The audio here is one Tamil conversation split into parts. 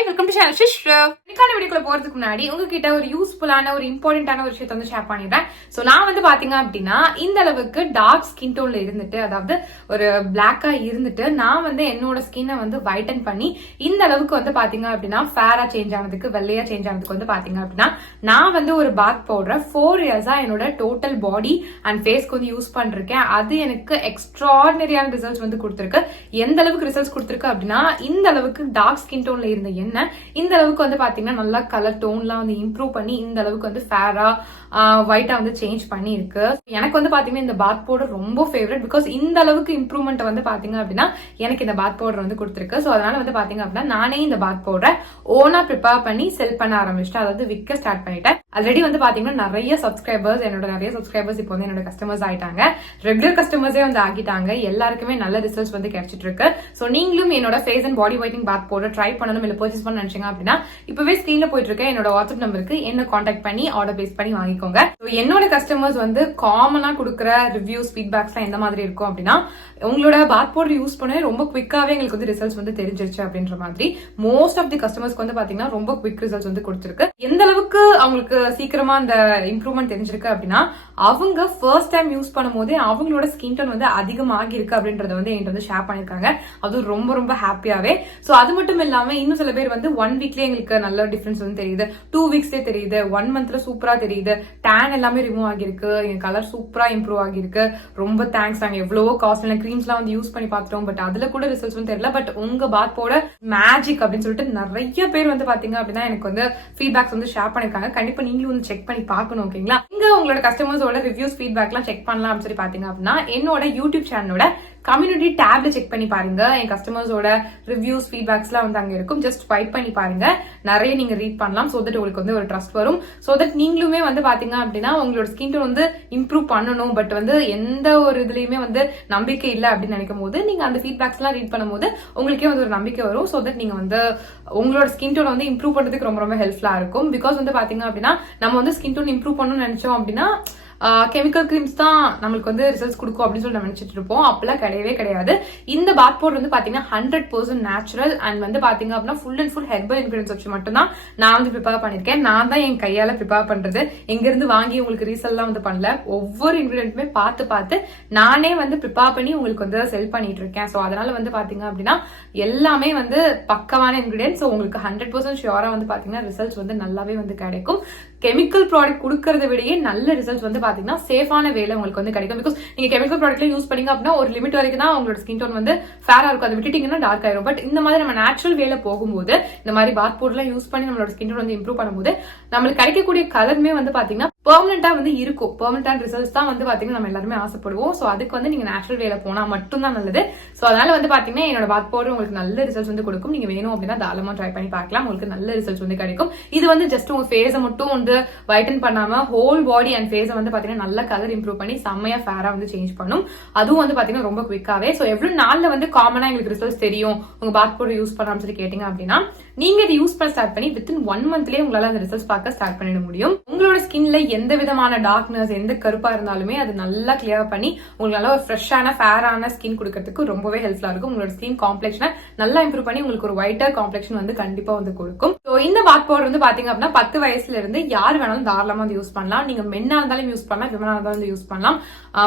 Hi welcome to channel sister. இன்னைக்கான வீடியோக்குள்ள போறதுக்கு முன்னாடி உங்ககிட்ட ஒரு யூஸ்ஃபுல்லான ஒரு இம்பார்ட்டன்டான ஒரு விஷயத்தை வந்து ஷேர் பண்ணிடுறேன். சோ நான் வந்து பாத்தீங்க அப்படின்னா இந்த அளவுக்கு டார்க் ஸ்கின் டோன்ல இருந்துட்டு, அதாவது ஒரு பிளாக்கா இருந்துட்டு நான் வந்து என்னோட ஸ்கின்னை வந்து வைட்டன் பண்ணி இந்த அளவுக்கு வந்து பாத்தீங்க அப்படின்னா ஃபேரா சேஞ்ச் ஆனதுக்கு, வெள்ளையா சேஞ்ச் ஆனதுக்கு வந்து பாத்தீங்க அப்படின்னா நான் வந்து ஒரு பாத் பவுடர் 4 இயர்ஸா என்னோட டோட்டல் பாடி அண்ட் ஃபேஸ்க்கு வந்து யூஸ் பண்ணிருக்கேன். அது எனக்கு எக்ஸ்ட்ராடினரியான ரிசல்ட்ஸ் வந்து கொடுத்துருக்கு. எந்த அளவுக்கு ரிசல்ட்ஸ் கொடுத்துருக்கு அப்படின்னா, இந்த அளவுக்கு டார்க் ஸ்கின் டோன்ல இருந்த என்ன இந்த அளவுக்கு வந்து பாத்தீங்கன்னா நல்லா கலர் டோன்லாம் வந்து இம்ப்ரூவ் பண்ணி இந்த அளவுக்கு வந்து ஃபேரா ஒயிட்டா வந்து சேஞ்ச் பண்ணி இருக்கு. எனக்கு வந்து பாத்தீங்கன்னா இந்த பாத் பவுடர் ரொம்ப ஃபேவரட். பிகாஸ் இந்த அளவுக்கு இம்ப்ரூவ்மெண்ட் வந்து பாத்தீங்க அப்படின்னா எனக்கு இந்த பாத் பவுடர் வந்து கொடுத்துருக்கு. சோ அதனால வந்து பாத்தீங்க அப்படின்னா நானே இந்த பாத் பவுடரை ஓனா ப்ரிப்பேர் பண்ணி செல் பண்ண ஆரம்பிச்சிட்டேன். அதாவது விற்க ஸ்டார்ட் பண்ணிட்டேன். ஆல்ரெடி வந்து பாத்தீங்கன்னா நிறைய சப்ஸ்கிரைபர்ஸ் இப்போ வந்து என்னோட கஸ்டமர்ஸ் ஆயிட்டாங்க. ரெகுலர் கஸ்டமர்ஸே வந்து ஆகிட்டாங்க. எல்லாருக்குமே நல்ல ரிசல்ட்ஸ் வந்து கிடைச்சிட்டு இருக்கு. சோ நீங்களும் என்னோட face and body whitening bath powder try பண்ணணும், இல்ல பர்ச்சேஸ் பண்ண நினைச்சீங்க அப்படின்னா இப்பவே ஸ்கிரீன்ல போயிட்டு இருக்க என்னோட வாட்ஸ்அப் நம்பருக்கு என்ன கான்டாக்ட் பண்ணி ஆர்டர் பேஸ் பண்ணி வாங்கிக்கோங்க. என்னோட கஸ்டமர்ஸ் வந்து காமனா கொடுக்குற ரிவ்யூஸ் ஃபீட்பேக்ஸ் எந்த மாதிரி இருக்கும் அப்படின்னா, உங்களோட பாத் பவுடர் யூஸ் பண்ண ரொம்ப குவிக்காவே எங்களுக்கு வந்து ரிசல்ட்ஸ் வந்து தெரிஞ்சிருச்சு அப்படின்ற மாதிரி. மோஸ்ட் ஆஃப் தி கஸ்டமர்ஸ்க்கு வந்து பாத்தீங்கன்னா ரொம்ப குவிக் ரிசல்ட்ஸ் வந்து கொடுத்துருக்கு. எந்த அளவுக்கு அவங்களுக்கு சீக்கிரமா அந்த இம்ப்ரூவ்மெண்ட் தெரிஞ்சிருக்கு அப்படின்னா, அவங்க ஃபர்ஸ்ட் டைம் யூஸ் பண்ணும் போதே அவங்களோட ஸ்கின் டோன் வந்து அதிகமாகி இருக்கு அப்படின்றத வந்து என்கிட்ட வந்து ஷேர் பண்ணிருக்காங்க. அது ரொம்ப ரொம்ப ஹாப்பியாவே. சோ அது மட்டும் இல்லாம இன்னும் சில பேர் வந்து 1 வீக்லயே எங்களுக்கு நல்ல டிஃபரன்ஸ் வந்து தெரியுது, 2 வீக்ஸ்லயே தெரியுது, 1 மந்த்ல சூப்பரா தெரியுது, டேன் எல்லாமே ரிமூவ் ஆகிருக்கு, எங்க கலர் சூப்பரா இம்ப்ரூவ் ஆகிருக்கு, ரொம்ப தேங்க்ஸ். நாங்க எவ்வளவோ காஸ்ட்லியான கிரீம்ஸ் எல்லாம் வந்து யூஸ் பண்ணி பார்த்துட்டோம், பட் அதுல கூட ரிசல்ட்ஸ் வந்து தெரியல. பட் உங்க பாத் பவுடர் மேஜிக் அப்படின்னு சொல்லிட்டு நிறைய பேர் வந்து பாத்தீங்க அப்படின்னா எனக்கு வந்து ஃபீட்பேக்ஸ் வந்து ஷேர் பண்ணிருக்காங்க. கண்டிப்பா நீங்களும் வந்து செக் பண்ணி பார்க்கணும். ஓகேங்களா? இங்க உங்களோட கஸ்டமர்ஸோட ரிவ்யூஸ் ஃபீட்பேக் எல்லாம் செக் பண்ணலாம் அப்படின்னு சொல்லி பாத்தீங்க அப்படின்னா என்னோட யூடியூப் சேனலோட கம்யூனிட்டி டேப்ல செக் பண்ணி பாருங்க. என் கஸ்டமர்ஸோட ரிவ்யூஸ் ஃபீட்பேக்ஸ் எல்லாம் வந்து அங்க இருக்கும். ஜஸ்ட் ஸ்வைப் பண்ணி பாருங்க, நிறைய நீங்க ரீட் பண்ணலாம். சோ தட் உங்களுக்கு வந்து ஒரு ட்ரஸ்ட் வரும். சோ தட் நீங்களுமே வந்து பாத்தீங்க அப்படின்னா உங்களோட ஸ்கின் டோன் வந்து இம்ப்ரூவ் பண்ணணும், பட் வந்து எந்த ஒரு இதுலயுமே வந்து நம்பிக்கை இல்லை அப்படின்னு நினைக்கும் போது நீங்க அந்த ஃபீட்பேக்ஸ் எல்லாம் ரீட் பண்ணும்போது உங்களுக்கே வந்து ஒரு நம்பிக்கை வரும். சோ தட் நீங்க வந்து உங்களோட ஸ்கின் டோன் வந்து இம்ப்ரூவ் பண்றதுக்கு ரொம்ப ரொம்ப ஹெல்ப்ஃபுல்லா இருக்கும். பிகாஸ் வந்து பாத்தீங்க அப்படின்னா நம்ம வந்து ஸ்கின் டோன் இம்ப்ரூவ் பண்ணணும்னு நினைச்சோம் அப்படின்னா கெமிக்கல் கிரீம்ஸ் தான் நம்மளுக்கு வந்து ரிசல்ட்ஸ் கொடுக்கும் அப்படின்னு சொல்லி நினைச்சிட்டு இருப்போம். அப்பெல்லாம் கிடையவே கிடையாது. இந்த பாத் பவுடர் வந்து பாத்தீங்கன்னா 100% நேச்சுரல் அண்ட் வந்து பாத்தீங்க அப்படின்னா full and full herbal ingredients வச்சு மட்டும் தான் நான் வந்து ப்ரிப்பேர் பண்ணிருக்கேன். நான் தான் என் கையால ப்ரிப்பேர் பண்றது. எங்க இருந்து வாங்கி உங்களுக்கு ரீசெல் எல்லாம் வந்து பண்ணல. ஒவ்வொரு இன்கிரியன்ட்டுமே பார்த்து நானே வந்து ப்ரிப்பேர் பண்ணி உங்களுக்கு வந்து செல் பண்ணிட்டு இருக்கேன். சோ அதனால வந்து பாத்தீங்க அப்படின்னா எல்லாமே வந்து பக்கமான இன்கிரியன்ஸ். உங்களுக்கு 100% ஷியோரா வந்து பாத்தீங்கன்னா ரிசல்ட்ஸ் வந்து நல்லாவே வந்து கிடைக்கும். கெமிக்கல் ப்ராடக்ட் கொடுக்கறத விடையே நல்ல ரிசல்ட்ஸ் வந்து பாத்தீங்கன்னா சேஃபான வேலை உங்களுக்கு வந்து கிடைக்கும். பிகாஸ் நீங்க கெமிக்கல் ப்ராடக்ட்ல யூஸ் பண்ணீங்க அப்படின்னா ஒரு லிமிட் வரைக்கும் தான் உங்களோட ஸ்கின் டோன் வந்து ஃபேரா இருக்கும். அதை விட்டுட்டீங்கன்னா டார்க் ஆயிரும். பட் இந்த மாதிரி நம்ம நேச்சுரல் வேலை போகும்போது, இந்த மாதிரி பாத் பவுடர்லாம் யூஸ் பண்ணி நம்மளோட ஸ்கின் டோன் வந்து இம்ப்ரூவ் பண்ணும்போது நம்மளுக்கு கிடைக்கக்கூடிய கலருமே வந்து பாத்தீங்கன்னா பெர்மனண்டா வந்து இருக்கும். பெர்மனன்டான ரிசல்ட்ஸ் தான் வந்து பாத்தீங்கன்னா நம்ம எல்லாருமே ஆசைப்படுவோம். சோ அதுக்கு வந்து நீங்க நேச்சுரல் வேலை போனா மட்டும் தான் நல்லது. சோ அதனால வந்து பாத்தீங்கன்னா என்னோட பாத் பவுடர் உங்களுக்கு நல்ல ரிசல்ட்ஸ் வந்து கொடுக்கும். நீங்க வேணும் அப்படின்னா தாராளமா ட்ரை பண்ணி பார்க்கலாம். உங்களுக்கு நல்ல ரிசல்ட்ஸ் வந்து கிடைக்கும். இது வந்து ஜஸ்ட் உங்க ஃபேஸை மட்டும் வந்து வைட்டன் பண்ணாம ஹோல் பாடி அண்ட் ஃபேஸை வந்து பாத்தீங்கன்னா நல்ல கலர் இம்ப்ரூவ் பண்ணி செம்மையா ஃபேரா வந்து சேஞ்ச் பண்ணும். அதுவும் வந்து பாத்தீங்கன்னா ரொம்ப குவிக்காவே. சோ எவ்வளவு நாள்ல வந்து காமனா எங்களுக்கு ரிசல்ட்ஸ் தெரியும் உங்க பாத் பவுடர் யூஸ் பண்ணலாம்னு சொல்லி கேட்டீங்க அப்படின்னா, நீங்க இதை யூஸ் பண்ண ஸ்டார்ட் பண்ணி வித்தின் 1 மந்த்லயே உங்களால அந்த ரிசல்ட்ஸ் பார்க்க ஸ்டார்ட் பண்ணிட முடியும். உங்களோட ஸ்கின்ல எந்த விதமான டார்க்னஸ், எந்த கருப்பா இருந்தாலுமே அது நல்லா கிளியர் பண்ணி உங்களுக்கு நல்ல ஒரு ஃப்ரெஷ்ஷான ஃபேரான ஸ்கின் கொடுக்கறதுக்கு ரொம்பவே ஹெல்ப்ஃபுல்லா இருக்கும். உங்களோட ஸ்கின் காம்ப்ளெக்ஷனை நல்லா இம்ப்ரூவ் பண்ணி உங்களுக்கு ஒரு ஒயிட்டர் காம்ப்ளெக்ஷன் வந்து கண்டிப்பா வந்து கொடுக்கும். சோ இந்த பாத் பவுடர் வந்து பாத்தீங்க அப்படின்னா 10 வயசுல இருந்து யார் வேணாலும் தாராளமா வந்து யூஸ் பண்ணலாம். நீங்க மென்னா இருந்தாலும் யூஸ் பண்ணலாம், விமனா இருந்தாலும் வந்து யூஸ் பண்ணலாம்.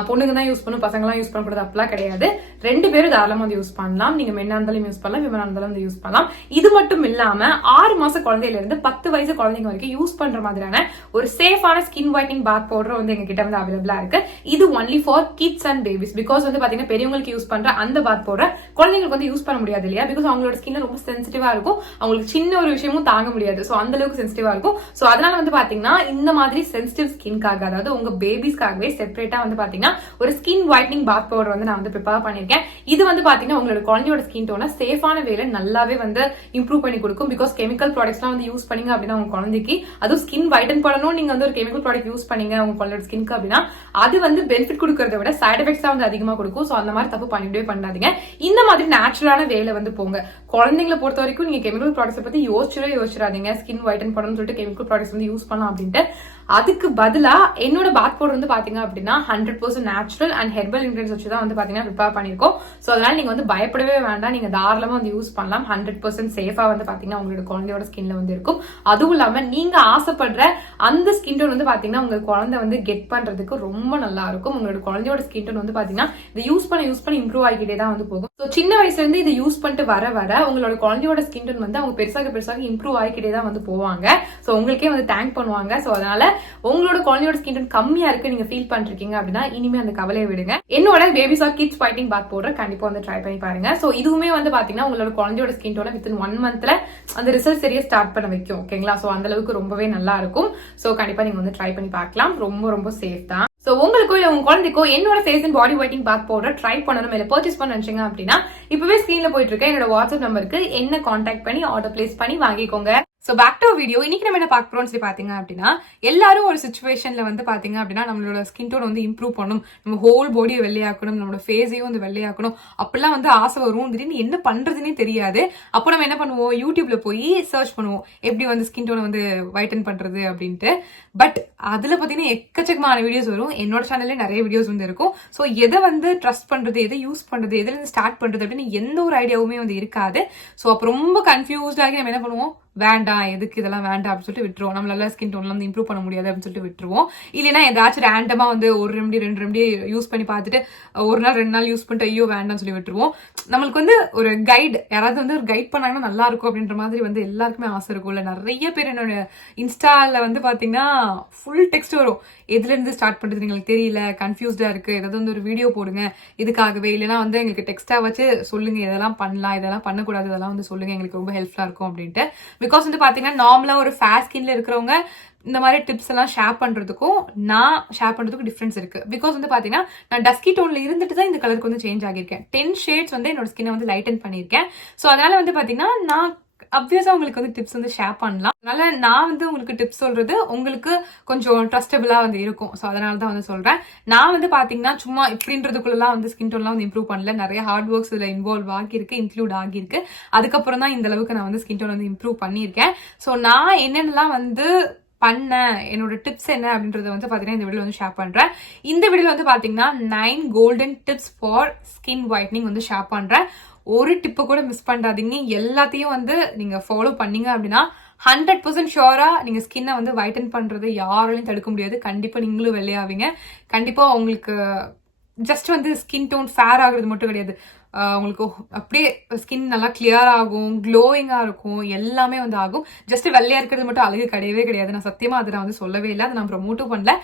பொண்ணுங்க தான் யூஸ் பண்ணும், பசங்க எல்லாம் யூஸ் பண்ணக்கூடாது அப்படிலாம் கிடையாது. 2 பேரும் தாராளமா வந்து யூஸ் பண்ணலாம். நீங்க மென்னா இருந்தாலும் யூஸ் பண்ணலாம், விமனா இருந்தாலும் வந்து யூஸ் பண்ணலாம். இது மட்டும் இல்லாம 6 மாச குழந்தையில இருந்து 10 வயசு குழந்தைங்க வரைக்கும் யூஸ் பண்ற மாதிரியான ஒரு சேஃபான ஸ்கின் ஒயிட்னிங் பாத் பவுடர் வந்து எங்க கிட்ட வந்து அவைலபிளா இருக்கு. இது only for kids and babies. Because வந்து பாத்தீங்கன்னா பெரியவங்களுக்கு யூஸ் பண்ற அந்த பாத் பவுடர் குழந்தைங்களுக்கு வந்து யூஸ் பண்ண முடியாது இல்லையா? பிகாஸ் அவங்களோட ஸ்கின் ரொம்ப சென்சிட்டிவா இருக்கும். அவங்களுக்கு சின்ன ஒரு விஷயமும் தாங்க முடியாது. சோ அந்த அளவுக்கு சென்சிட்டிவா இருக்கும். சோ அதனால வந்து பாத்தீங்கன்னா இந்த மாதிரி சென்சிட்டிவ் ஸ்கின்காக, அதாவது உங்க பேபிஸ்க்காகவே செப்பரேட்டா வந்து பாத்தீங்கன்னா ஒரு ஸ்கின் ஒயிட்னிங் பாத் பவுடர் வந்து நான் வந்து ப்ரிப்பேர் பண்ணிருக்கேன். இது வந்து பாத்தீங்கன்னா உங்களோட குழந்தையோட ஸ்கின் டோனை சேஃபான வேலை நல்லாவே வந்து இம்ப்ரூவ் பண்ணி கொடுக்கும். பிகாஸ் கெமிக்கல் ப்ராடக்ட்ஸ்லாம் வந்து யூஸ் பண்ணீங்க அப்படின்னா உங்க குழந்தைக்கு, அதுவும் ஸ்கின் வைட்டன் பண்ணணும் நீங்க வந்து ஒரு கெமிக்கல் ப்ராடக்ட் யூஸ் பண்ணீங்க உங்க குழந்தையோட ஸ்கின்க்கு அப்படின்னா அது வந்து பெனிஃபிட் கொடுக்கறத விட சைட் எஃபெக்ட்ஸ் தான் வந்து அதிகமா கொடுக்கும். சோ அந்த மாதிரி தப்பு பண்ணிட்டே பண்ணாதீங்க. இந்த மாதிரி நேச்சுரலான வேலை வந்து போங்க. குழந்தைங்களை பொறுத்த வரைக்கும் நீங்க கெமிக்கல் ப்ராடக்ட்ஸ் பத்தி யோசிச்சிடாதீங்க. ஸ்கின் வைட்டன் பண்ணணும்னு சொல்லிட்டு கெமிக்கல் ப்ராடக்ட்ஸ் வந்து யூஸ் பண்ணலாம் அப்படின்ட்டு அதுக்கு பதிலா என்னோட பாத் பவுடர் வந்து பாத்தீங்க அப்படின்னா 100% நேச்சுரல் அண்ட் ஹெர்பல் இன்கிரிடியன்ஸ் வச்சு தான் வந்து பாத்தீங்கன்னா ப்ரிப்பேர் பண்ணிருக்கோம். சோ அதனால நீங்க வந்து பயப்படவே வேண்டாம், நீங்க தாராளமா வந்து யூஸ் பண்ணலாம். 100% சேஃபா வந்து பாத்தீங்கன்னா உங்களோட குழந்தையோட ஸ்கின்ல வந்து இருக்கும். அதுவும் இல்லாம நீங்க ஆசைப்படுற அந்த ஸ்கின் டோன் வந்து பாத்தீங்கன்னா உங்க குழந்தை வந்து கெட் பண்றதுக்கு ரொம்ப நல்லா இருக்கும். உங்களோட குழந்தையோட ஸ்கின் டோன் வந்து பாத்தீங்கன்னா இதை யூஸ் பண்ண இம்ப்ரூவ் ஆகிட்டே தான் வந்து போகும். ஸோ சின்ன வயசுல இருந்து இதை யூஸ் பண்ணிட்டு வர உங்களோட குழந்தையோட ஸ்கின் டோன் வந்து அவங்க பெருசாக இம்ப்ரூவ் ஆகிக்கிட்டே தான் வந்து போவாங்க. ஸோ உங்களுக்கே வந்து தேங்க் பண்ணுவாங்க. ஸோ அதனால உங்களோட குழந்தையோட ஸ்கின் டோன் கம்மியா இருக்கு நீங்க ஃபீல் பண்ணிருக்கீங்க அப்படின்னா இனிமே அந்த கவலையை விடுங்க. என்னோட babies or kids fighting bath powder கண்டிப்பா வந்து ட்ரை பண்ணி பாருங்க. ஸோ இதுவுமே வந்து பாத்தீங்கன்னா உங்களோட குழந்தையோட ஸ்கின் டோனை வித்தின் 1 மந்த்ல அந்த ரிசல்ட் சரியா ஸ்டார்ட் பண்ண வைக்கும். ஓகேங்களா? ஸோ அந்த அளவுக்கு ரொம்பவே நல்லா இருக்கும். ஸோ கண்டிப்பா நீங்க வந்து ட்ரை பண்ணி பார்க்கலாம். ரொம்ப சேஃப் தான். சோ உங்களுக்கோ இல்ல உங்க குழந்தைக்கோ என்னோட face and body whitening bath powder try பண்ணணும் இல்ல பர்ச்சேஸ் பண்ண நினைச்சீங்க அப்படின்னா இப்பவே ஸ்கிரீன்ல போயிட்டு இருக்க என்னோட வாட்ஸ்அப் நம்பருக்கு என்ன கான்டாக்ட் பண்ணி ஆர்டர் பிளேஸ் பண்ணி வாங்கிக்கோங்க. So back to video. இன்னைக்கு நம்ம என்ன பார்க்க போறோம்னு சொல்லி பாத்தீங்க அப்படின்னா எல்லாரும் ஒரு சிச்சுவேஷன்ல வந்து பாத்தீங்க அப்படின்னா நம்மளோட ஸ்கின் டோன் வந்து இம்ப்ரூவ் பண்ணணும், நம்ம ஹோல் பாடியை வெள்ளையாக்கணும், நம்மளோட ஃபேஸையும் வந்து வெள்ளையாக்கணும் அப்படிலாம் வந்து ஆசை வரும். திடீர்னு என்ன பண்றதுன்னே தெரியாது. அப்போ நம்ம என்ன பண்ணுவோம், யூடியூப்ல போய் சர்ச் பண்ணுவோம் எப்படி வந்து ஸ்கின் டோனை வந்து வைட்டன் பண்றது அப்படின்ட்டு. பட் அதுல பாத்தீங்கன்னா எக்கச்சக்கமான வீடியோஸ் வரும். என்னோட சேனல்ல நிறைய வீடியோஸ் வந்து இருக்கும். சோ எதை வந்து ட்ரஸ்ட் பண்றது, எதை யூஸ் பண்றது, எதுல இருந்து ஸ்டார்ட் பண்றது அப்படின்னு எந்த ஒரு ஐடியாவுமே வந்து இருக்காது. சோ அப்ப ரொம்ப கன்ஃபியூஸ்ட் ஆகி நம்ம என்ன பண்ணுவோம், வேண்டாம் எதுக்கு இதெல்லாம் வேண்டாம் அப்படின்னு சொல்லிட்டு விட்டுருவோம். நம்மளால ஸ்கின் டோன்ல வந்து இம்ப்ரூவ் பண்ண முடியாது அப்படின்னு சொல்லிட்டு விட்டுருவோம். இல்லைன்னா ஏதாச்சும் ரேண்டமா வந்து ஒரு ரெமடி 2 ரெமடி யூஸ் பண்ணி பார்த்துட்டு ஒரு நாள் 2 நாள் யூஸ் பண்ணிட்டு ஐயோ வேண்டாம்னு சொல்லி விட்டுருவோம். நம்மளுக்கு வந்து ஒரு கைட் யாராவது வந்து ஒரு கைட் பண்ணாங்கன்னா நல்லா இருக்கும் அப்படின்ற மாதிரி வந்து எல்லாருக்குமே ஆசை இருக்கும்ல. நிறைய பேர் என்னோட இன்ஸ்டால வந்து பாத்தீங்கன்னா ஃபுல் டெக்ஸ்ட் வரும், எதுல இருந்து ஸ்டார்ட் பண்றது எங்களுக்கு தெரியல, கன்ஃபியூஸ்டா இருக்கு, ஏதாவது வந்து ஒரு வீடியோ போடுங்க இதுக்காகவே, இல்லைன்னா வந்து எங்களுக்கு டெக்ஸ்டா வச்சு சொல்லுங்க இதெல்லாம் பண்ணலாம் இதெல்லாம் பண்ணக்கூடாது இதெல்லாம் வந்து சொல்லுங்க, எங்களுக்கு ரொம்ப ஹெல்ப்ஃபுல்லா இருக்கும் அப்படின்ட்டு. பிகாஸ் வந்து பாத்தீங்கன்னா நார்மலா ஒரு ஃபேர் ஸ்கின்ல இருக்கிறவங்க இந்த மாதிரி டிப்ஸ் எல்லாம் ஷேர் பண்றதுக்கும் நான் ஷேர் பண்றதுக்கும் டிஃபரன்ஸ் இருக்கு. பிகாஸ் வந்து பாத்தீங்கன்னா நான் டஸ்கி டோன்ல இருந்துட்டு தான் இந்த கலருக்கு வந்து சேஞ்ச் ஆகியிருக்கேன். 10 ஷேட்ஸ் வந்து என்னோட ஸ்கின்னை வந்து லைட்டன் பண்ணியிருக்கேன். ஸோ அதனால வந்து பாத்தீங்கன்னா நான் அப்வியஸா உங்களுக்கு வந்து டிப்ஸ் வந்து ஷேர் பண்ணலாம். அதனால நான் வந்து உங்களுக்கு டிப்ஸ் சொல்றது உங்களுக்கு கொஞ்சம் ட்ரஸ்டபிளா வந்து இருக்கும். ஸோ அதனால தான் வந்து சொல்றேன். நான் வந்து பாத்தீங்கன்னா சும்மா இப்படின்றதுக்குள்ளலாம் வந்து ஸ்கின் டோன்லாம் வந்து இம்ப்ரூவ் பண்ணல. நிறைய ஹார்ட் ஒர்க்ஸ் இதுல இன்வால்வ் ஆகியிருக்கு, இன்க்ளூட் ஆகியிருக்கு. அதுக்கப்புறம் தான் இந்த அளவுக்கு நான் வந்து ஸ்கின் டோன் வந்து இம்ப்ரூவ் பண்ணியிருக்கேன். ஸோ நான் என்னென்னலாம் வந்து பண்ண என்னோட டிப்ஸ் என்ன அப்படின்றத வந்து பாத்தீங்கன்னா இந்த வீடியோ வந்து ஷேர் பண்றேன். இந்த வீடியோ வந்து பாத்தீங்கன்னா 9 golden tips for skin whitening வந்து ஷேர் பண்றேன். ஒரு டிப்பை கூட மிஸ் பண்ணாதீங்க. எல்லாத்தையும் வந்து நீங்க ஃபாலோ பண்ணீங்க அப்படின்னா 100% ஷியோரா நீங்க ஸ்கின்னை வந்து வைட்டன் பண்றது யாராலையும் தடுக்க முடியாது. கண்டிப்பா நீங்களும் வெள்ளையாவீங்க. கண்டிப்பா உங்களுக்கு ஜஸ்ட் வந்து ஸ்கின் டோன் ஃபேர் ஆகுறது மட்டும் கிடையாது, உங்களுக்கு அப்படியே ஸ்கின் நல்லா கிளியர் ஆகும், க்ளோயிங்கா இருக்கும், எல்லாமே வந்து ஆகும். ஜஸ்ட் வெள்ளையா இருக்கிறது மட்டும் அழகு கிடையவே கிடையாது. நான் சத்தியமா அதை நான் வந்து சொல்லவே இல்லை, அதை நான் ப்ரொமோட்டும் பண்ணல.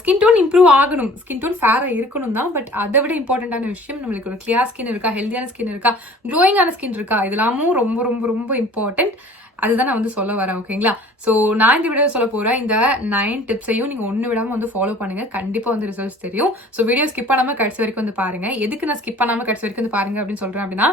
ஸ்கின் டோன் இம்ப்ரூவ் ஆகணும், ஸ்கின் டோன் ஃபேரா இருக்கணும் தான். பட் அதை விட இம்பார்ட்டன்டான விஷயம் நம்மளுக்கு ஒரு கிளியர் ஸ்கின் இருக்கா, ஹெல்தியான ஸ்கின் இருக்கா, க்ளோயிங்கான ஸ்கின் இருக்கா, இதெல்லாமும் ரொம்ப ரொம்ப ரொம்ப இம்பார்ட்டன்ட். அதுதான் நான் வந்து சொல்ல வரேன். ஓகேங்களா? சோ நான் இந்த வீடியோ சொல்ல போறேன். இந்த 9 டிப்ஸையும் நீங்க ஒண்ணு விடாம வந்து ஃபாலோ பண்ணுங்க. கண்டிப்பா வந்து ரிசல்ட்ஸ் தெரியும். சோ வீடியோ ஸ்கிப் பண்ணாம கடைசி வரைக்கும் வந்து பாருங்க. எதுக்கு நான் ஸ்கிப் பண்ணாம கடைசி வரைக்கும் வந்து பாருங்க அப்படின்னு சொல்றேன் அப்படின்னா,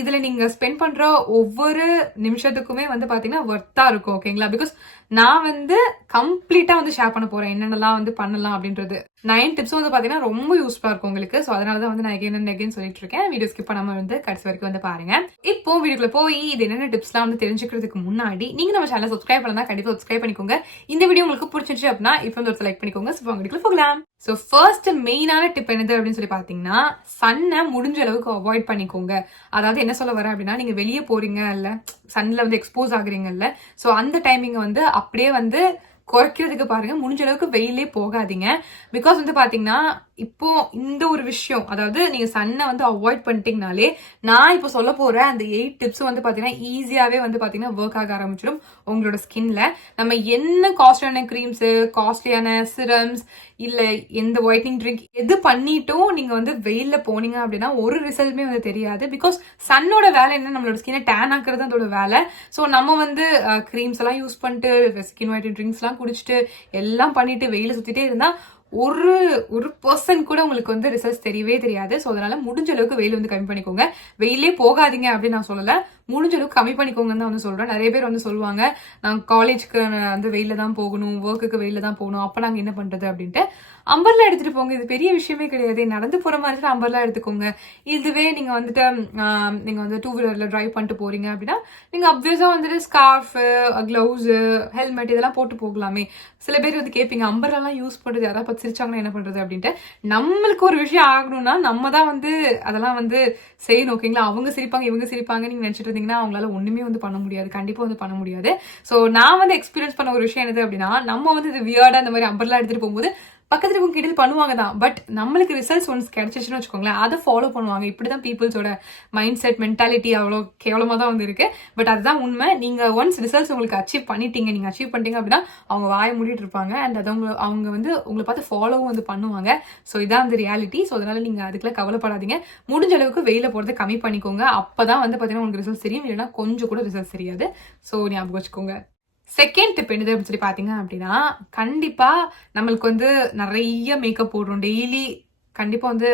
இதுல நீங்க ஸ்பெண்ட் பண்ற ஒவ்வொரு நிமிஷத்துக்குமே வந்து பாத்தீங்கன்னா ஒர்த்தா இருக்கும். ஓகேங்களா? பிகாஸ் நான் வந்து கம்ப்ளீட்டா வந்து ஷேர் பண்ண போறேன் என்னென்னலாம் வந்து பண்ணலாம் அப்படின்றது. 9 டிப்ஸும் வந்து பாத்தீங்கன்னா ரொம்ப யூஸ்ஃபுல்லா இருக்கும் உங்களுக்கு. சோ அதனாலதான் வந்து நான் எகைன் சொல்லிட்டு இருக்கேன். வீடியோ ஸ்கிப் பண்ணாம வந்து கடைசி வரைக்கும் வந்து பாருங்க. இப்போ வீடியோக்குள்ள போய் இது என்னென்ன டிப்ஸ்லாம் வந்து தெரிஞ்சுக்கிறதுக்கு முன்னாடி நீங்க நம்ம சேனல் சப்ஸ்கிரைப் பண்ணா கண்டிப்பா சப்ஸ்கிரைப் பண்ணிக்கோங்க. இந்த வீடியோ உங்களுக்கு பிடிச்சிருச்சு அப்படின்னா இப்போ வந்து ஒரு லைக் பண்ணிக்கோங்க. சோ வீடியோக்குள்ள போகலாம். சோ ஃபர்ஸ்ட் மெயினான டிப் என்னது அப்படின்னு சொல்லி பாத்தீங்கன்னா, சன்னை முடிஞ்ச அளவுக்கு அவாய்ட் பண்ணிக்கோங்க. அதாவது என்ன சொல்ல வரேன் அப்படின்னா, நீங்க வெளியே போறீங்க இல்ல, சன்ல வந்து எக்ஸ்போஸ் ஆகுறீங்கல்ல, சோ அந்த டைமிங் வந்து அப்படியே வந்து குறைக்கிறதுக்கு பாருங்க. முடிஞ்ச அளவுக்கு வெயிலே போகாதீங்க. பிகாஸ் வந்து பாத்தீங்கன்னா இப்போ இந்த ஒரு விஷயம், அதாவது நீங்க சன்னை வந்து அவாய்ட் பண்ணிட்டீங்கனாலே நான் இப்போ சொல்ல போற அந்த 8 டிப்ஸ் வந்து பாத்தீங்கன்னா ஈஸியாவே வந்து பாத்தீங்கன்னா ஒர்க் ஆக ஆரம்பிச்சிடும் உங்களோட ஸ்கின்ல. நம்ம என்ன காஸ்ட்லியான கிரீம்ஸ், காஸ்ட்லியான சிரம்ஸ், இல்ல எந்த ஒயிட்னிங் ட்ரிங்க் எது பண்ணிட்டும் நீங்க வந்து வெயில்ல போனீங்க அப்படின்னா ஒரு ரிசல்ட்டுமே வந்து தெரியாது. பிகாஸ் சன்னோட வேலை என்ன, நம்மளோட ஸ்கின்னை டேன் ஆக்குறது அதோட வேலை. ஸோ நம்ம வந்து கிரீம்ஸ் எல்லாம் யூஸ் பண்ணிட்டு ஸ்கின் ஒயிட்னிங் ட்ரிங்க்ஸ் எல்லாம் குடிச்சிட்டு எல்லாம் பண்ணிட்டு வெயில சுத்திட்டே இருந்தா ஒரு பர்சன் கூட உங்களுக்கு வந்து ரிசல்ட்ஸ் தெரியவே தெரியாது. ஸோ அதனால முடிஞ்ச அளவுக்கு வெயில் வந்து கம்மி பண்ணிக்கோங்க. வெயிலே போகாதீங்க அப்படின்னு நான் சொல்லல, முடிஞ்ச அளவுக்கு கம்மி பண்ணிக்கோங்கன்னு தான் வந்து சொல்றேன். நிறைய பேர் வந்து சொல்லுவாங்க நாங்க காலேஜ்க்கு வந்து வெயில தான் போகணும், ஒர்க்குக்கு வெயில தான் போகணும், அப்ப நாங்க என்ன பண்றது அப்படின்ட்டு. அம்பர்லா எடுத்துட்டு போங்க, இது பெரிய விஷயமே கிடையாது. நடந்து போற மாதிரி தான் அம்பர்லா எடுத்துக்கோங்க. இதுவே நீங்க வந்துட்டு நீங்க வந்து 2 வீலர்ல டிரைவ் பண்ணிட்டு போறீங்க அப்படின்னா நீங்க அப்வியஸா வந்துட்டு ஸ்கார்ஃப், கிளவுஸ், ஹெல்மெட் இதெல்லாம் போட்டு போகலாமே. சில பேர் வந்து கேட்பீங்க அம்பர்லாம் யூஸ் பண்றது யாராவது பார்த்து சிரிச்சாங்கன்னா என்ன பண்றது அப்படின்ட்டு. நம்மளுக்கு ஒரு விஷயம் ஆகணும்னா நம்ம தான் வந்து அதெல்லாம் வந்து செய்யணும். ஓகேங்களா? அவங்க சிரிப்பாங்க இவங்க சிரிப்பாங்க நீங்க நினைச்சிட்டு இருந்தீங்கன்னா அவங்களால ஒண்ணுமே வந்து பண்ண முடியாது. கண்டிப்பா வந்து பண்ண முடியாது. சோ நான் வந்து எக்ஸ்பீரியன்ஸ் பண்ண ஒரு விஷயம் என்னது அப்படின்னா, நம்ம வந்து இது வியர்டா இந்த மாதிரி அம்பர்லா எடுத்துட்டு போகும்போது பக்கத்துல இருக்கவங்க கிட்ட பண்ணுவாங்க தான். பட் நம்மளுக்கு ரிசல்ட்ஸ் ஒன்ஸ் கிடைச்சிச்சுன்னு வச்சுக்கோங்களேன், அதை ஃபாலோ பண்ணுவாங்க. இப்படிதான் பீப்புள்ஸோட மைண்ட் செட் மென்டாலிட்டி அவ்வளோ கேவலமா தான் வந்து இருக்கு. பட் அதுதான் உண்மை. நீங்க ஒன்ஸ் ரிசல்ட்ஸ் உங்களுக்கு அச்சீவ் பண்ணிட்டீங்க, நீங்க அச்சீவ் பண்ணிட்டீங்க அப்படின்னா அவங்க வாயை மூடிட்டு இருப்பாங்க. அண்ட் அதை அவங்க வந்து உங்களை பார்த்து ஃபாலோவும் வந்து பண்ணுவாங்க. ஸோ இதான் வந்து ரியாலிட்டி. ஸோ அதனால நீங்க அதுக்குள்ள கவலைப்படாதீங்க. முடிஞ்ச அளவுக்கு வெயில போறதை கம்மி பண்ணிக்கோங்க. அப்பதான் வந்து பாத்தீங்கன்னா உங்களுக்கு ரிசல்ட் தெரியும். இல்லைன்னா கொஞ்சம் கூட ரிசல்ட் தெரியாது. ஸோ ஞாபகம் வச்சுக்கோங்க. செகண்ட் டிப் என்னது அப்படின்னு சொல்லி பாத்தீங்க அப்படின்னா, கண்டிப்பா நம்மளுக்கு வந்து நிறைய மேக்கப் போடுறோம் டெய்லி. கண்டிப்பா வந்து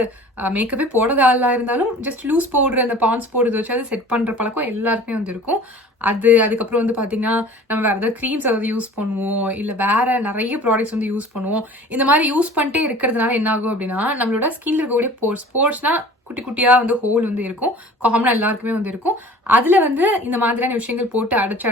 மேக்கப்பே போடாத ஆளா இருந்தாலும் ஜஸ்ட் லூஸ் பவுடர், அந்த பான்ஸ் பவுடர் வச்சு செட் பண்ற பழக்கம் எல்லாருக்குமே வந்து இருக்கும். அதுக்கப்புறம் வந்து பாத்தீங்கன்னா நம்ம வேற ஏதாவது க்ரீம்ஸ் ஏதாவது யூஸ் பண்ணுவோம், இல்ல வேற நிறைய ப்ராடக்ட்ஸ் வந்து யூஸ் பண்ணுவோம். இந்த மாதிரி யூஸ் பண்ணிட்டே இருக்கிறதுனால என்ன ஆகும் அப்படின்னா, நம்மளோட ஸ்கின்ல இருக்கக்கூடிய போர்ஸ்னா குட்டி குட்டியா வந்து ஹோல் வந்து இருக்கும். காமனா எல்லாருக்குமே வந்து இருக்கும். அதுல வந்து இந்த மாதிரியான விஷயங்கள் போட்டு அடைச்சு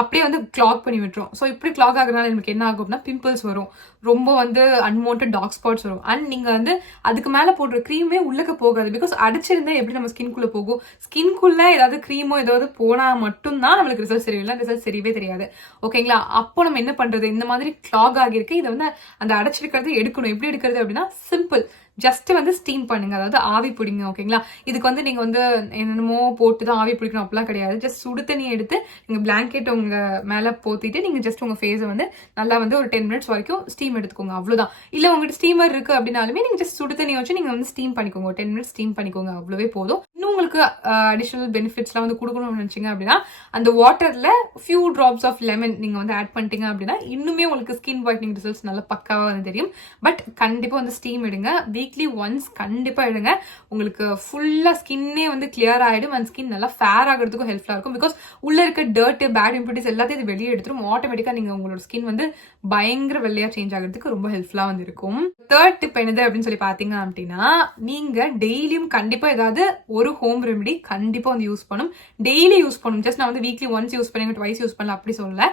அப்படியே வந்து கிளாக் பண்ணி விட்டுரும். ஸோ இப்படி கிளாக் ஆகுறதுனால நமக்கு என்ன ஆகும் அப்படின்னா பிம்பிள்ஸ் வரும், ரொம்ப வந்து அன்வான்ட் டார்க் ஸ்பாட்ஸ் வரும். அண்ட் நீங்க வந்து அதுக்கு மேல போடுற க்ரீமே உள்ளக்க போகாது. பிகாஸ் அடிச்சிருந்தா எப்படி நம்ம ஸ்கின்குள்ள போகும்? ஸ்கின்குள்ள ஏதாவது க்ரீமோ ஏதாவது போனா மட்டும்தான் நம்மளுக்கு ரிசல்ட் தெரியல. ரிசல்ட் தெரியவே தெரியாது. ஓகேங்களா? அப்போ நம்ம என்ன பண்றது? இந்த மாதிரி கிளாக் ஆகியிருக்கு, இதை வந்து அந்த அடைச்சிருக்கிறது எடுக்கணும். எப்படி எடுக்கிறது அப்படின்னா சிம்பிள். ஜஸ்ட் வந்து ஸ்டீம் பண்ணுங்க, அதாவது ஆவி பிடிங்க. ஓகேங்களா? இதுக்கு வந்து நீங்க வந்து என்னென்னமோ போட்டு தான் ஆவி பிடிக்கணும் அப்படிலாம் கிடையாது. ஜஸ்ட் சுடு தண்ணி எடுத்து நீங்க பிளாங்கெட் உங்க மேல போத்திட்டு நீங்க ஜஸ்ட் உங்க ஃபேஸை வந்து நல்லா வந்து ஒரு 10 மினிட்ஸ் வரைக்கும் ஸ்டீம் எடுத்துக்கோங்க. அவ்வளவுதான். இல்ல உங்ககிட்ட ஸ்டீமர் இருக்கு அப்படின்னாலுமே நீங்க ஜஸ்ட் சுடு தண்ணி வச்சு நீங்க வந்து ஸ்டீம் பண்ணிக்கோங்க. 10 மினிட்ஸ் ஸ்டீம் பண்ணிக்கோங்க. அவ்வளவே போதும். இன்னும் உங்களுக்கு அடிஷனல் பெனிஃபிட்ஸ்லாம் வந்து கொடுக்கணும்னு நினைச்சீங்க அப்படின்னா அந்த வாட்டர்ல ஃபியூ டிராப்ஸ் ஆஃப் லெமன் நீங்க வந்து ஆட் பண்ணிட்டீங்க அப்படின்னா இன்னுமே உங்களுக்கு ஸ்கின் ஒயிட்னிங் ரிசல்ட்ஸ் நல்லா பக்காவா வந்து தெரியும். பட் கண்டிப்பா வந்து ஸ்டீம் எடுங்க. வீக்லி ஒன்ஸ் கண்டிப்பா எடுங்க. உங்களுக்கு ஃபுல்லா ஸ்கின்னே வந்து கிளியர் ஆயிடும். அண்ட் ஸ்கின் நல்லா ஃபேர் ஆகிறதுக்கும் ஹெல்ப்ஃபுல்லா இருக்கும். பிகாஸ் உள்ள இருக்க டர்ட், பேட் இம்பியூரிட்டிஸ் எல்லாத்தையும் இது வெளியே எடுத்துரும். ஆட்டோமேட்டிக்கா நீங்க உங்களோட ஸ்கின் வந்து பயங்கர வெள்ளையா சேஞ்ச் ஆகிறதுக்கு ரொம்ப ஹெல்ப்ஃபுல்லா வந்து இருக்கும். தேர்ட் டிப் என்னது அப்படின்னு சொல்லி பாத்தீங்க அப்படின்னா, நீங்க டெய்லியும் கண்டிப்பா ஏதாவது ஒரு ஹோம் ரெமெடி கண்டிப்பா வந்து யூஸ் பண்ணும். டெய்லி யூஸ் பண்ணும். ஜஸ்ட் நான் வந்து வீக்லி ஒன்ஸ் யூஸ் பண்ணுங்க, ட்வைஸ் யூஸ் பண்ணல அப்படி சொல்லல.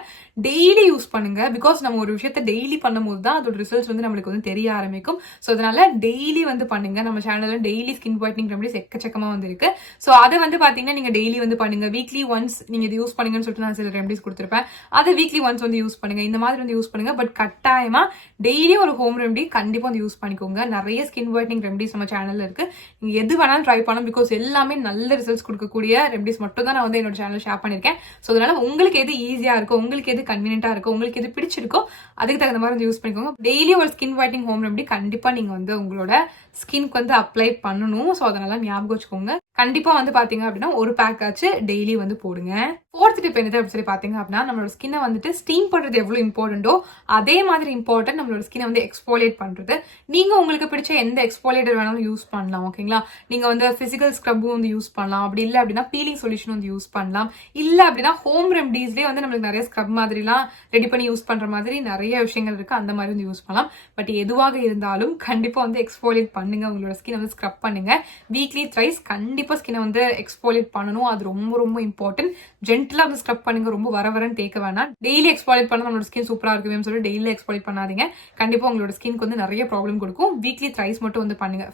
டெய்லி யூஸ் பண்ணுங்க. பிகாஸ் நம்ம ஒரு விஷயத்த டெய்லி பண்ணும்போது தான் அதோட ரிசல்ட்ஸ் வந்து நம்மளுக்கு வந்து தெரிய ஆரம்பிக்கும். ஸோ அதனால டெய்லி வந்து பண்ணுங்க. நம்ம சேனல்ல டெய்லி ஸ்கின் ஒயிட்னிங் ரெமெடிஸ் எக்கச்சக்கமா வந்து இருக்கு. ஸோ அதை வந்து பாத்தீங்கன்னா நீங்க டெய்லி வந்து பண்ணுங்க. வீக்லி ஒன்ஸ் நீங்க இது யூஸ் பண்ணுங்கன்னு சொல்லிட்டு நான் சில ரெமெடிஸ் கொடுத்துருப்பேன். அதை வீக்லி ஒன்ஸ் வந்து யூஸ் பண்ணுங்க. இந்த மாதிரி வந்து யூஸ் பண்ணுங்க. பட் கட்டாயமா டெய்லி ஒரு ஹோம் ரெமெடி கண்டிப்பா வந்து யூஸ் பண்ணிக்கோங்க. நிறைய ஸ்கின் ஒயிட்னிங் ரெமெடிஸ் நம்ம சேனல்ல இருக்கு. நீங்க எது வேணாலும் ட்ரை பண்ணலாம். பிகாஸ் எல்லாமே நல்ல ரிசல்ட்ஸ் கொடுக்கக்கூடிய ரெமெடிஸ் மட்டும் தான் நான் வந்து என்னோட சேனல் ஷேர் பண்ணிருக்கேன். ஸோ அதனால உங்களுக்கு எது ஈஸியா இருக்கோ, உங்களுக்கு எது கன்வீனியன்டா இருக்கோ, உங்களுக்கு எது பிடிச்சிருக்கோ அதுக்கு தகுந்த மாதிரி வந்து யூஸ் பண்ணிக்கோங்க. டெய்லி ஒரு ஸ்கின் ஒயிட்னிங் ஹோம் ரெமெடி கண்டிப்பா நீங்க வந்து உங்களோட ஸ்கின்க்கு வந்து அப்ளை பண்ணணும். ஸோ அதனால ஞாபகம் வச்சுக்கோங்க. கண்டிப்பா வந்து பாத்தீங்க அப்படின்னா ஒரு பேக் ஆச்சு டெய்லி வந்து போடுங்க. ஃபோர்த் டிப் என்னது அப்படின்னு சொல்லி பாத்தீங்க அப்படின்னா, நம்மளோட ஸ்கின்னை வந்துட்டு ஸ்டீம் பண்றது எவ்வளவு இம்பார்ட்டன்டோ அதே மாதிரி இம்பார்ட்டன்ட் நம்மளோட ஸ்கின்னை வந்து எக்ஸ்போலியேட் பண்றது. நீங்க உங்களுக்கு பிடிச்ச எந்த எக்ஸ்போலியேட்டர் வேணாலும் யூஸ் பண்ணலாம். ஓகேங்களா? நீங்க வந்து பிசிக்கல் ஸ்க்ரப்பும் வந்து யூஸ் பண்ணலாம். அப்படி இல்லை அப்படின்னா பீலிங் சொல்யூஷன் வந்து யூஸ் பண்ணலாம். இல்ல அப்படின்னா ஹோம் ரெமடிஸ்லேயே வந்து நம்மளுக்கு நிறைய ஸ்க்ரப் மாதிரிலாம் ரெடி பண்ணி யூஸ் பண்ற மாதிரி நிறைய விஷயங்கள் இருக்கு. அந்த மாதிரி வந்து யூஸ் பண்ணலாம். பட் எதுவாக இருந்தாலும் கண்டிப்பா வந்து எக்ஸ்போலியேட் பண்ணுங்க. உங்களோட ஸ்கின் வந்து ஸ்க்ரப் பண்ணுங்க. வீக்லி த்ரைஸ் கண்டிப்பா ஸ்கின்னை வந்து எக்ஸ்போலியேட் பண்ணணும். அது ரொம்ப ரொம்ப இம்பார்ட்டன்ட். ஜென்டலா வந்து ஸ்க்ரப் பண்ணுங்க. ரொம்ப வரன்னு தேக்க வேணாம். டெய்லி எக்ஸ்போலியேட் பண்ணா நம்மளோட ஸ்கின் சூப்பரா இருக்குமே சொல்லி டெய்லி எக்ஸ்போலியேட் பண்ணாதீங்க. கண்டிப்பா உங்களோட ஸ்கின்க்கு வந்து நிறைய ப்ராப்ளம் கொடுக்கும். வீக்லி த்ரைஸ் மட்டும் வந்து பண்ணுங்க.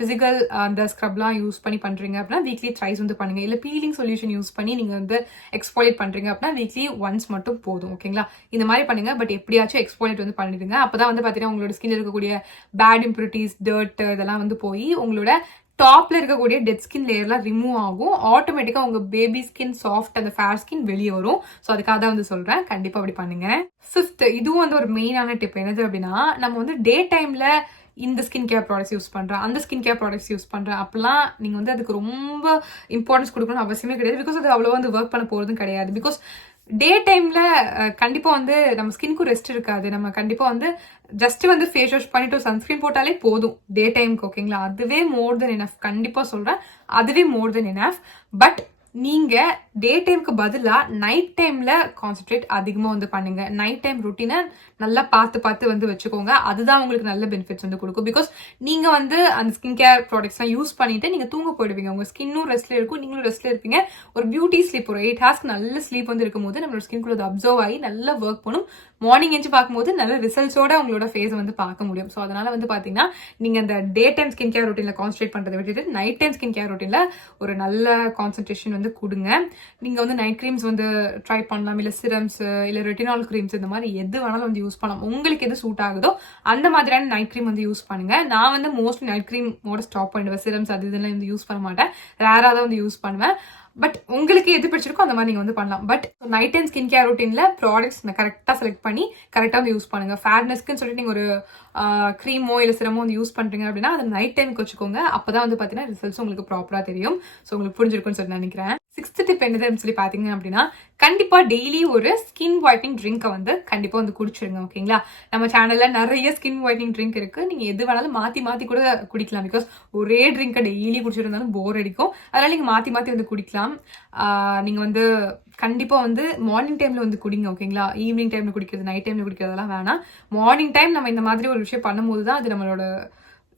பிசிக்கல் அந்த ஸ்க்ரப்லாம் யூஸ் பண்ணி பண்றீங்க அப்படின்னா வீக்லி த்ரைஸ் வந்து பண்ணுங்க. இல்ல பீலிங் சொல்யூஷன் யூஸ் பண்ணி நீங்க வந்து எக்ஸ்போலியேட் பண்றீங்க அப்படின்னா வீக்லி ஒன்ஸ் மட்டும் போதும். ஓகேங்களா? இந்த மாதிரி பண்ணுங்க. பட் எப்படியாச்சும் எக்ஸ்போலியேட் வந்து பண்ணிடுங்க. அப்பதான் வந்து பாத்தீங்கன்னா உங்களோட ஸ்கின்ல இருக்கக்கூடிய பேட் இம்பியூரிட்டிஸ், டர்ட் இதெல்லாம் வந்து போய் உங்களோட டாப்ல இருக்கக்கூடிய டெட் ஸ்கின் லேயர்லாம் ரிமூவ் ஆகும். ஆட்டோமேட்டிக்கா உங்க பேபி ஸ்கின் சாஃப்ட் அந்த ஃபேர் ஸ்கின் வெளியே வரும். ஸோ அதுக்காக தான் வந்து சொல்றேன். கண்டிப்பா அப்படி பண்ணுங்க. ஃபிஃப்த், இதுவும் வந்து ஒரு மெயினான டிப் என்னது அப்படின்னா, நம்ம வந்து டே டைம்ல இந்த ஸ்கின் கேர் ப்ராடக்ட்ஸ் யூஸ் பண்றேன், அந்த ஸ்கின் கேர் ப்ராடக்ட்ஸ் யூஸ் பண்றேன் அப்படிலாம் நீங்க வந்து அதுக்கு ரொம்ப இம்பார்ட்டன்ஸ் கொடுக்கணும்னு அவசியமே கிடையாது. பிகாஸ் அது அவ்வளோ வந்து ஒர்க் பண்ண போறதும் கிடையாது. பிகாஸ் டே டைம்ல கண்டிப்பா வந்து நம்ம ஸ்கின்க்கு ரெஸ்ட் இருக்காது. நம்ம கண்டிப்பா வந்து ஜஸ்ட் வந்து ஃபேஸ் வாஷ் பண்ணிட்டு சன்ஸ்கிரீன் போட்டாலே போதும் டே டைம்க்கு. ஓகேங்களா? அதுவே மோர் தென் எனஃப். கண்டிப்பா சொல்றேன், அதுவே மோர் தென் எனஃப். பட் நீங்க டே டைமுக்கு பதிலா நைட் டைம்ல கான்சென்ட்ரேட் அதிகமா வந்து பண்ணுங்க. நைட் டைம் ருட்டீனை நல்லா பார்த்து வந்து வச்சுக்கோங்க. அதுதான் உங்களுக்கு நல்ல பெனிஃபிட்ஸ் வந்து கொடுக்கும். பிகாஸ் நீங்க வந்து அந்த ஸ்கின் கேர் ப்ராடக்ட்ஸ்லாம் யூஸ் பண்ணிட்டு நீங்க தூங்க போயிடுவீங்க. உங்க ஸ்கின்னும் ரெஸ்ட்ல இருக்கும், நீங்களும் ரெஸ்ட்ல இருப்பீங்க. ஒரு பியூட்டி ஸ்லீப், ஒரு 8 hours நல்ல ஸ்லீப் வந்து இருக்கும்போது நம்மளோட ஸ்கின்குள்ள அது அப்சர்வ் ஆகி நல்லா ஒர்க் பண்ணும். மார்னிங் எஞ்சி பார்க்கும்போது நல்ல ரிசல்ட்ஸோட உங்களோட ஃபேஸ் வந்து பார்க்க முடியும். ஸோ அதனால வந்து பாத்தீங்கன்னா நீங்க அந்த டே டைம் ஸ்கின் கேர் ரொட்டீன்ல கான்சென்ட்ரேட் பண்றதை விட்டுட்டு நைட் டைம் ஸ்கின் கேர் ரொட்டீன்ல ஒரு நல்ல கான்சென்ட்ரேஷன் வந்து கொடுங்க. நீங்க வந்து நைட் கிரீம்ஸ் வந்து ட்ரை பண்ணலாம், இல்ல சிரம்ஸ், இல்ல ரெட்டினால் கிரீம்ஸ், இந்த மாதிரி எது வேணாலும் வந்து யூஸ் பண்ணலாம். உங்களுக்கு எது சூட் ஆகுதோ அந்த மாதிரியான நைட் கிரீம் வந்து யூஸ் பண்ணுங்க. நான் வந்து மோஸ்ட்லி நைட் கிரீமோட ஸ்டாப் பண்ணிடுவேன். சிரம்ஸ் அது இதெல்லாம் வந்து யூஸ் பண்ண மாட்டேன், ரேரா தான் வந்து யூஸ் பண்ணுவேன். பட் உங்களுக்கு எது பிடிச்சிருக்கோ அந்த மாதிரி நீங்க வந்து பண்ணலாம். But night time skin care ரொட்டீன்ல ப்ராடக்ட்ஸ் கரெக்டா செலக்ட் பண்ணி கரெக்டா வந்து யூஸ் பண்ணுங்க. ஃபேர்னஸ்க்குன்னு சொல்லிட்டு நீங்க ஒரு க்ரீமோ இல்ல சிரமோ வந்து யூஸ் பண்றீங்க அப்படின்னா அதை நைட் டைமுக்கு வச்சுக்கோங்க. அப்பதான் வந்து பாத்தீங்கன்னா ரிசல்ட்ஸ் உங்களுக்கு ப்ராப்பரா தெரியும். ஸோ உங்களுக்கு புரிஞ்சிருக்கும்னு சொல்லி நினைக்கிறேன். 6th டிப் என்னதுன்னு சொல்லி பாத்தீங்க அப்படின்னா, கண்டிப்பா டெய்லி ஒரு ஸ்கின் ஒயிட்னிங் ட்ரிங்கை வந்து கண்டிப்பா வந்து குடிச்சிருங்க. ஓகேங்களா? நம்ம சேனல்ல நிறைய ஸ்கின் ஒயிட்னிங் ட்ரிங்க் இருக்கு. நீங்க எது வேணாலும் மாத்தி கூட குடிக்கலாம். பிகாஸ் ஒரே ட்ரிங்கை டெய்லி குடிச்சிருந்தாலும் போர் அடிக்கும். அதனால நீங்க மாத்தி வந்து குடிக்கலாம். நீங்க வந்து கண்டிப்பா வந்து மார்னிங் டைம்ல வந்து குடிங்க. ஓகேங்களா? ஈவினிங் டைம்ல குடிக்கிறது, நைட் டைம்ல குடிக்கிறதெல்லாம் வேணாம். மார்னிங் டைம் நம்ம இந்த மாதிரி ஒரு விஷயம் பண்ணும்போது தான் அது நம்மளோட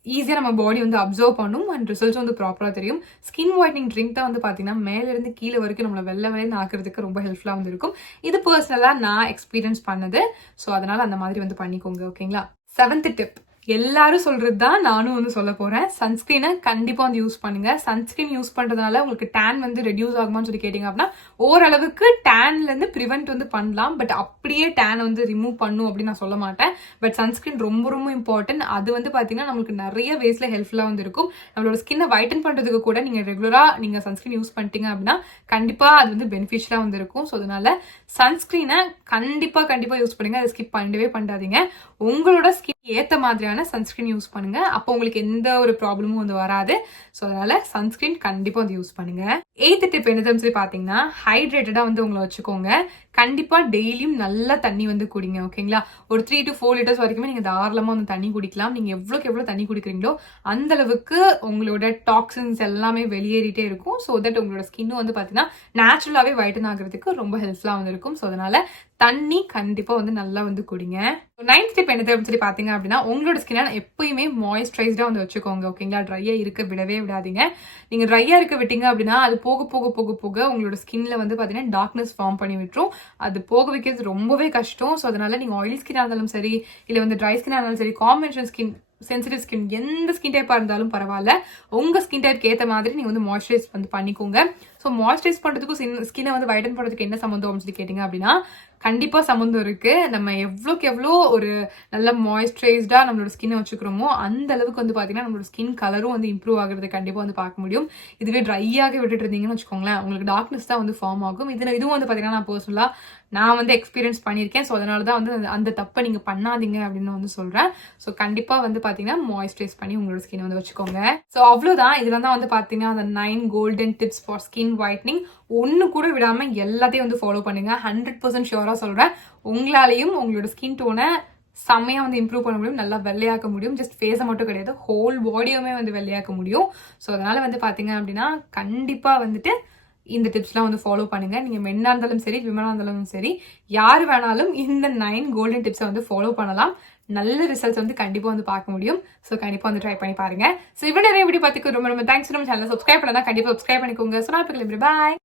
ஈஸியா நம்ம பாடி வந்து அப்சர்வ் பண்ணும் அண்ட் ரிசல்ட்ஸ் வந்து ப்ராப்பரா தெரியும். ஸ்கின் ஒயிட்னிங் ட்ரிங்க் தான் வந்து பாத்தீங்கன்னா மேல இருந்து கீழே வரைக்கும் நம்மள வெள்ளை ஆக்குறதுக்கு ரொம்ப ஹெல்ப்ஃபுல்லா வந்து இருக்கும். இது பர்சனலா நான் எக்ஸ்பீரியன்ஸ் பண்ணது. ஸோ அதனால அந்த மாதிரி வந்து பண்ணிக்கோங்க. ஓகேங்களா? 7th டிப் எல்லாரும் சொல்றது தான் நானும் வந்து சொல்ல போறேன். சன்ஸ்கிரீனை கண்டிப்பா வந்து யூஸ் பண்ணுங்க. சன்ஸ்கிரீன் யூஸ் பண்றதுனால உங்களுக்கு டேன் வந்து ரெடியூஸ் ஆகுமான்னு சொல்லி கேட்டீங்க அப்படின்னா, ஓரளவுக்கு டேன்ல இருந்து ப்ரிவென்ட் வந்து பண்ணலாம். பட் அப்படியே டேன் வந்து ரிமூவ் பண்ணும் அப்படின்னு நான் சொல்ல மாட்டேன். பட் சன்ஸ்கிரீன் ரொம்ப இம்பார்ட்டன்ட். அது வந்து பாத்தீங்கன்னா நம்மளுக்கு நிறைய வேஸ்ல ஹெல்ப்ஃபுல்லா வந்து இருக்கும். நம்மளோட ஸ்கின்னை வைட்டன் பண்றதுக்கு கூட நீங்க ரெகுலரா நீங்க சன்ஸ்கிரீன் யூஸ் பண்ணிட்டீங்க அப்படின்னா கண்டிப்பா அது வந்து பெனிஃபிஷியலா வந்து இருக்கும். ஸோ அதனால சன்ஸ்கிரீனை கண்டிப்பா யூஸ் பண்ணுங்க. அதை ஸ்கிப் பண்ணவே பண்ணாதீங்க. உங்களோட ஸ்கின் ஏத்த மாதிரியான சன்ஸ்கிரீன் யூஸ் பண்ணுங்க. அப்போ உங்களுக்கு எந்த ஒரு ப்ராப்ளமும் வந்து வராது. ஸோ அதனால சன்ஸ்கிரீன் கண்டிப்பா வந்து யூஸ் பண்ணுங்க. 8th டிப் என்னதுன்னு சொல்லி பாத்தீங்கன்னா, ஹைட்ரேட்டடா வந்து உங்களை வச்சுக்கோங்க. கண்டிப்பா டெய்லியும் நல்லா தண்ணி வந்து குடிங்க. ஓகேங்களா? ஒரு 3 to 4 liters வரைக்குமே நீங்க தாராளமா வந்து தண்ணி குடிக்கலாம். நீங்க எவ்வளவு தண்ணி குடிக்கிறீங்களோ அந்த அளவுக்கு உங்களோட டாக்ஸின்ஸ் எல்லாமே வெளியேறிட்டே இருக்கும். ஸோ தட் உங்களோட ஸ்கின்னும் வந்து பாத்தீங்கன்னா நேச்சுரலாவே வைட்டன் ஆகுறதுக்கு ரொம்ப ஹெல்ப்ஃபுல்லா வந்து இருக்கும். ஸோ அதனால தண்ணி கண்டிப்பா வந்து நல்லா வந்து குடிங்க. 9th டிப் என்னது அப்படின்னு சொல்லி பாத்தீங்க அப்படின்னா, உங்களோட ஸ்கின்னை எப்பயுமே மாய்ஸ்சரைஸ்டா வந்து வச்சுக்கோங்க. ஓகேங்களா? ட்ரையா இருக்க விடவே விடாதீங்க. நீங்க ட்ரையா இருக்க விட்டீங்க அப்படின்னா அது போக உங்களோட ஸ்கின்ல வந்து பாத்தீங்கன்னா டார்க்னஸ் ஃபார்ம் பண்ணி விட்டுரும். அது போக வைக்கிறது ரொம்பவே கஷ்டம். ஸோ அதனால நீங்க ஆயிலி ஸ்கின்னா இருந்தாலும் சரி, இல்ல வந்து ட்ரை ஸ்கின்னா இருந்தாலும் சரி, காம்பினேஷன் ஸ்கின், சென்சிட்டிவ் ஸ்கின், எந்த ஸ்கின் டைப்பா இருந்தாலும் பரவாயில்ல, உங்க ஸ்கின் டைப்க்கு ஏற்ற மாதிரி நீங்க வந்து மாய்ஸ்சரைஸ் வந்து பண்ணிக்கோங்க. ஸோ மாய்ஸ்சரைஸ் பண்றதுக்கும் ஸ்கின்னை வந்து வைட்டன் பண்றதுக்கு என்ன சம்பந்தம் அப்படின்னு சொல்லி கேட்டீங்க அப்படின்னா, கண்டிப்பா சம்பந்தம் இருக்கு. நம்ம எவ்வளோ ஒரு நல்ல மாய்ஸ்சரைஸ்டா நம்மளோட ஸ்கின்னை வச்சுக்கிறோமோ அந்த அளவுக்கு வந்து பாத்தீங்கன்னா நம்மளோட ஸ்கின் கலரும் வந்து இம்ப்ரூவ் ஆகுறது கண்டிப்பா வந்து பார்க்க முடியும். இதுவே ட்ரையாக விட்டுட்டு இருந்தீங்கன்னு வச்சுக்கோங்களேன், உங்களுக்கு டார்க்னஸ் தான் வந்து ஃபார்ம் ஆகும். இதுவும் வந்து பாத்தீங்கன்னா நான் பர்சனலா நான் வந்து எக்ஸ்பீரியன்ஸ் பண்ணியிருக்கேன். ஸோ அதனாலதான் வந்து அந்த தப்பை நீங்க பண்ணாதீங்க அப்படின்னு வந்து சொல்றேன். ஸோ கண்டிப்பா வந்து பாத்தீங்கன்னா மாய்ஸ்சரைஸ் பண்ணி உங்களோட ஸ்கின் வந்து வச்சுக்கோங்க. ஸோ அவ்வளவுதான். இதுல தான் வந்து பாத்தீங்கன்னா அந்த 9 golden tips for skin whitening. ஒன்னு கூட விடாம எல்லாத்தையும் வந்து ஃபாலோ பண்ணுங்க. 100% ஷியூரா சொல்றேன், உங்களாலையும் உங்களோட ஸ்கின் டோனை செம்மையா வந்து இம்ப்ரூவ் பண்ண முடியும், நல்லா வெள்ளையாக்க முடியும். ஜஸ்ட் ஃபேஸை மட்டும் கிடையாது, ஹோல் பாடியுமே வந்து வெள்ளையாக்க முடியும். ஸோ அதனால வந்து பாத்தீங்க அப்படின்னா கண்டிப்பா வந்துட்டு இந்த டிப்ஸ்லாம் வந்து ஃபாலோ பண்ணுங்க. நீங்க மென்னா இருந்தாலும் சரி, விமனா இருந்தாலும் சரி, யாரு வேணாலும் இந்த 9 கோல்டன் டிப்ஸை வந்து ஃபாலோ பண்ணலாம். நல்ல ரிசல்ட்ஸ் வந்து கண்டிப்பா வந்து பார்க்க முடியும். ஸோ கண்டிப்பா வந்து ட்ரை பண்ணி பாருங்க. ஸோ இவ்வளவு நிறைய வீடியோ பார்த்துக்கு ரொம்ப தேங்க்ஸ். நம்ம சேனல் சப்ஸ்கிரைப் பண்ணா கண்டிப்பா சப்ஸ்கிரைப் பண்ணிக்கோங்க. ஸோ நான் பாய்.